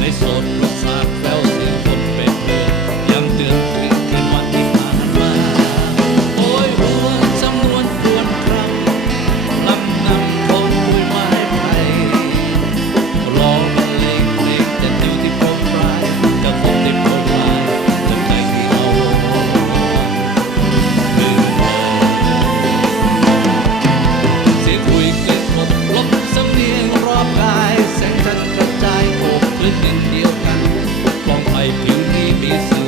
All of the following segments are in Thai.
nessuno sa ปอมภัยเพียงที่มีส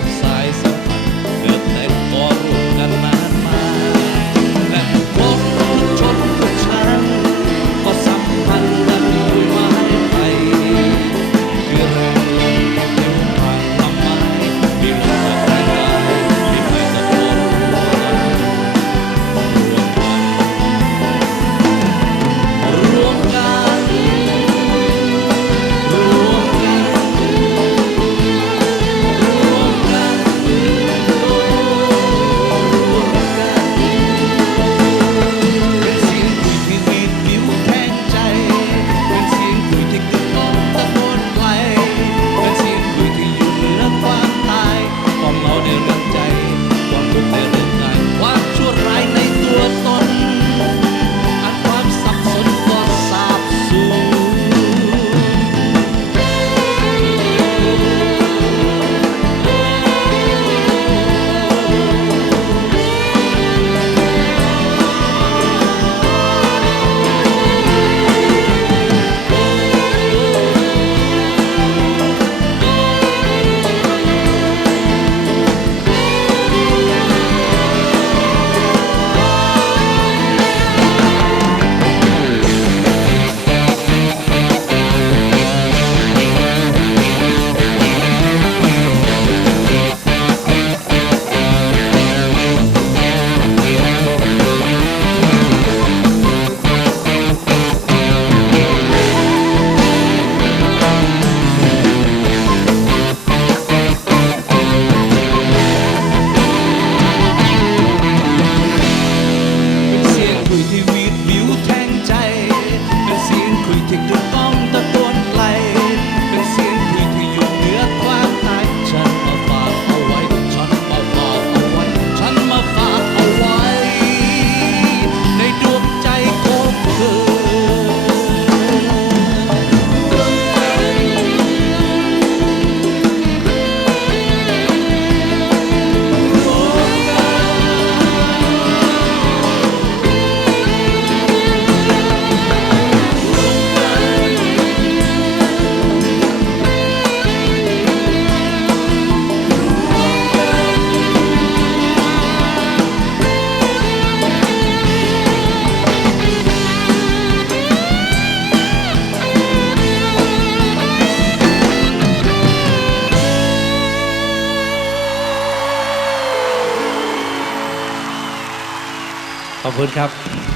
ขอบคุณครับ